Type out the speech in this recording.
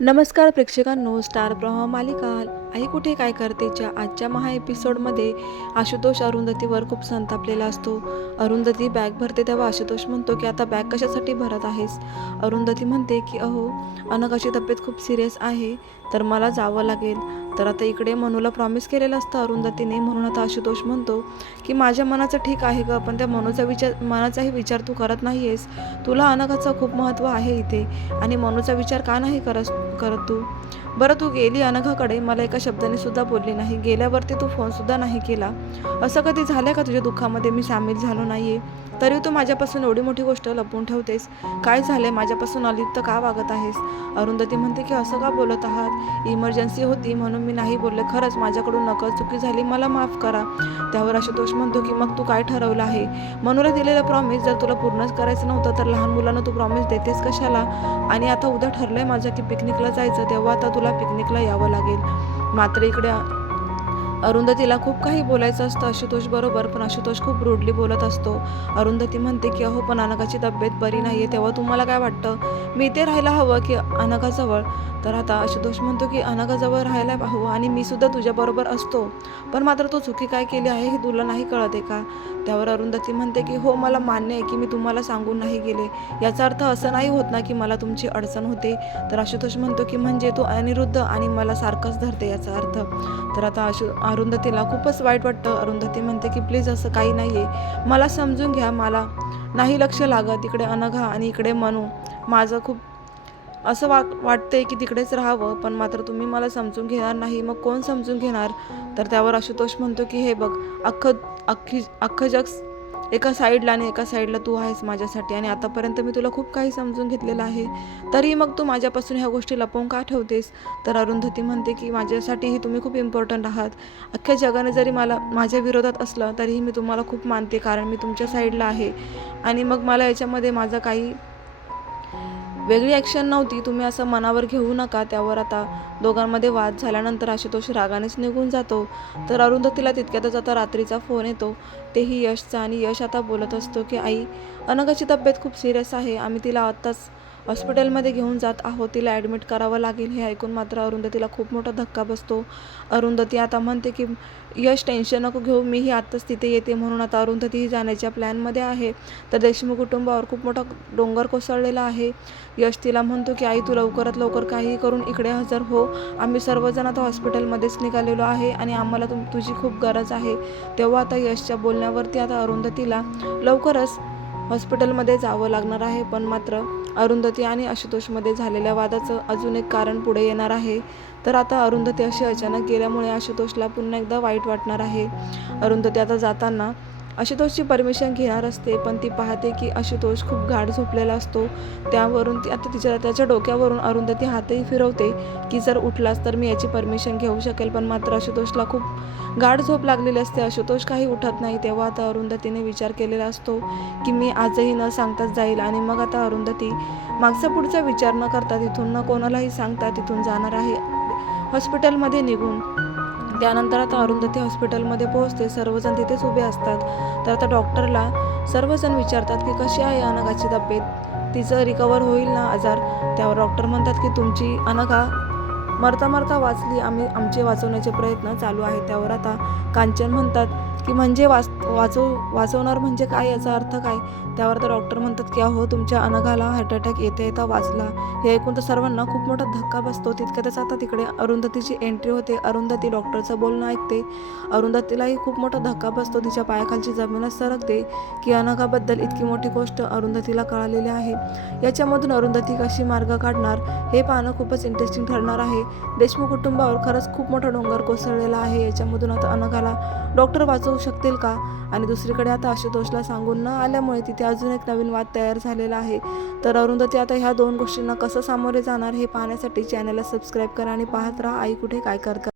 नमस्कार प्रेक्षकांनो स्टार प्रवाह मालिका आई कुठे काय करतेच्या आजच्या महा एपिसोडमध्ये आशुतोष अरुंधतीवर खूप संतापलेला असतो. अरुंधती बॅग भरते तेव्हा आशुतोष म्हणतो की आता बॅग कशासाठी भरत आहेस? अरुंधती म्हणते की अहो अनकाची तब्येत खूप सिरियस आहे. तर मला जावं लागेल. तर आता इकडे मनूला प्रॉमिस केलेलं असतं अरुंधतीने. म्हणून आता आशुतोष म्हणतो की माझ्या मनाचं ठीक आहे का पण त्या मनूचा विचार मनाचाही विचार तू करत नाही आहेस तुला अनघाचं खूप महत्त्व आहे इथे. आणि मनूचा विचार का नाही करत करत तू? बरं तू गेली अनघाकडे मला एका शब्दाने सुद्धा बोलली नाही. गेल्यावरती तू फोनसुद्धा नाही केला. असं कधी झालं का तुझ्या दुःखामध्ये? मी सामील झालो नाही आहे तरी तू माझ्यापासून एवढी मोठी गोष्ट लपवून ठेवतेस. काय झालंय? माझ्यापासून अलिप्त का वागत आहेस? अरुंधती म्हणते की असं का बोलत आहात? इमर्जन्सी होती म्हणून मी नाही बोलले. खरंच माझ्याकडून नकळ चुकी झाली. मला माफ करा. त्यावर आशुतोष म्हणतो की मग तू काय ठरवलं आहे? मनूला दिलेलं प्रॉमिस जर तुला पूर्णच करायचं नव्हतं तर लहान मुलांना तू प्रॉमिस देतेस कशाला? आणि आता उद्या ठरलंय माझं की पिकनिकला जायचं. तेव्हा आता तुला पिकनिकला यावं लागेल. मात्र इकडे अरुंधतीला खूप काही बोलायचं असतं. आशुतोष बरोबर पण आशुतोष खूप रूडली बोलत असतो. अरुंधती म्हणते की अहो पण अनघाची तब्येत बरी नाही आहे तेव्हा तुम्हाला काय वाटतं? मी इथे राहायला हवं की अनघाजवळ तर आता आशुतोष म्हणतो की अनघाजवळ राहायला हवं आणि मी सुद्धा तुझ्याबरोबर असतो. पण मात्र तू चुकी काय केली आहे हे तुला नाही कळत आहे का? त्यावर अरुंधती म्हणते की हो मला मान्य आहे की मी तुम्हाला सांगून नाही गेले. याचा अर्थ असं नाही होत ना की मला तुमची अडचण होते? तर आशुतोष म्हणतो की म्हणजे तू अनिरुद्ध आणि मला सारखंच धरते याचा अर्थ. तर आता आशु अरुंधतीला खूपच वाईट वाटतं. अरुंधती म्हणते की प्लीज असं काही नाही आहे मला समजून घ्या मला नाही लक्ष लागत. इकडे अनघा आणि इकडे मनू. माझं खूप असं वा वाटतंय की तिकडेच राहावं पण मात्र तुम्ही मला समजून घेणार नाही. मग कोण समजून घेणार? तर त्यावर आशुतोष म्हणतो की हे बघ अख्खं अख्खी अख्खं जग एका साईडला आणि एका साईडला तू आहेस माझ्यासाठी आणि आतापर्यंत मी तुला खूप काही समजून घेतलेलं आहे. तरी मग तू माझ्यापासून ह्या गोष्टी लपवून का ठेवतेस? तर अरुंधती म्हणते की माझ्यासाठीही तुम्ही खूप इम्पॉर्टंट आहात. अख्ख्या जगाने जरी मला माझ्या विरोधात असलं तरीही मी तुम्हाला खूप मानते कारण मी तुमच्या साईडला आहे. आणि मग मला याच्यामध्ये माझा काही वेगळी ॲक्शन नव्हती. तुम्ही असं मनावर घेऊ नका. त्यावर आता दोघांमध्ये वाद झाल्यानंतर आशुतोष रागानेच निघून जातो. तर अरुंधतीला तितक्यातच आता रात्रीचा फोन येतो. तेही यशचा आणि यश आता बोलत असतो की आई अनघाची तब्येत खूप सिरियस आहे. आम्ही तिला आत्ताच हॉस्पिटलमध्ये घेऊन जात आहोत तिला ॲडमिट करावं लागेल हे ऐकून मात्र अरुंधतीला खूप मोठा धक्का बसतो. अरुंधती आता म्हणते की यश टेन्शन नको घेऊ मीही आत्ताच तिथे येते. म्हणून आता अरुंधतीही जाण्याच्या प्लॅनमध्ये आहे. तर देशमुख कुटुंबावर खूप मोठा डोंगर कोसळलेला आहे. यश तिला म्हणतो की आई तू लवकरात लवकर काही करून इकडे हजर हो. आम्ही सर्वजण आता हॉस्पिटलमध्येच निघालेलो आहे आणि आम्हाला तुम तुझी खूप गरज आहे. तेव्हा आता यशच्या बोलण्यावरती आता अरुंधतीला लवकरच हॉस्पिटलमध्ये जावं लागणार आहे पण मात्र अरुंधती आणि आशुतोषमध्ये झालेल्या वादाचं अजून एक कारण पुढे येणार आहे. तर आता अरुंधती अशी अचानक गेल्यामुळे आशुतोषला पुन्हा एकदा वाईट वाटणार आहे. अरुंधती आता जाताना आशुतोषची परमिशन घेणार असते पण ती पाहते की आशुतोष खूप गाढ झोपलेला असतो. त्यावरून ती आता तिच्या त्याच्या डोक्यावरून अरुंधती हातही फिरवते की जर उठलास तर मी याची परमिशन घेऊ शकेल पण मात्र आशुतोषला खूप गाढ झोप लागलेली असते. आशुतोष काही उठत नाही तेव्हा आता अरुंधतीने विचार केलेला असतो की मी आजही न सांगताच जाईल आणि मग आता अरुंधती मागचा पुढचा विचार न करता तिथून न कोणालाही सांगता तिथून जाणार आहे. हॉस्पिटलमध्ये निघून त्यानंतर आता अरुंधती हॉस्पिटलमध्ये पोहोचते. सर्वजण तिथेच उभे असतात. तर आता डॉक्टरला सर्वजण विचारतात की कशी आहे अनघाची तब्येत? तिचं रिकवर होईल ना आजार? त्यावर डॉक्टर म्हणतात की तुमची अनघा मरता मरता वाचली. आम्ही आमचे वाचवण्याचे प्रयत्न चालू आहेत. त्यावर आता कांचन म्हणतात की म्हणजे वाच वाचव वाचवणार म्हणजे काय याचा अर्थ काय? त्यावर तर डॉक्टर म्हणतात की अहो तुमच्या अनघाला हार्ट अटॅक येते येता वाचला. हे ऐकून तर सर्वांना खूप मोठा धक्का बसतो. तितक्यातच आता तिकडे अरुंधतीची एंट्री होते. अरुंधती डॉक्टरचं बोलणं ऐकते. अरुंधतीलाही खूप मोठा धक्का बसतो. तिच्या पायाखालची जमीनच सरकते की अनघाबद्दल इतकी मोठी गोष्ट अरुंधतीला कळालेली आहे. याच्यामधून अरुंधती कशी मार्ग काढणार? हे पाहणं खूपच इंटरेस्टिंग ठरणार आहे. देशमुख कुटुंबावर खरंच खूप मोठा डोंगर कोसळलेला आहे. याच्यामधून आता अनघाला डॉक्टर वाचव शकतील का? आणि दुसरीकडे आता आशुतोषला सांगून न आल्यामुळे तिथे अजून एक नवीन वाद तयार झालेला आहे. तर अरुंधती आता ह्या दोन गोष्टींना कसं सामोरे जाणार हे पाहण्यासाठी चॅनलला सबस्क्राईब करा आणि पाहत राहा. आई कुठे? काय करतात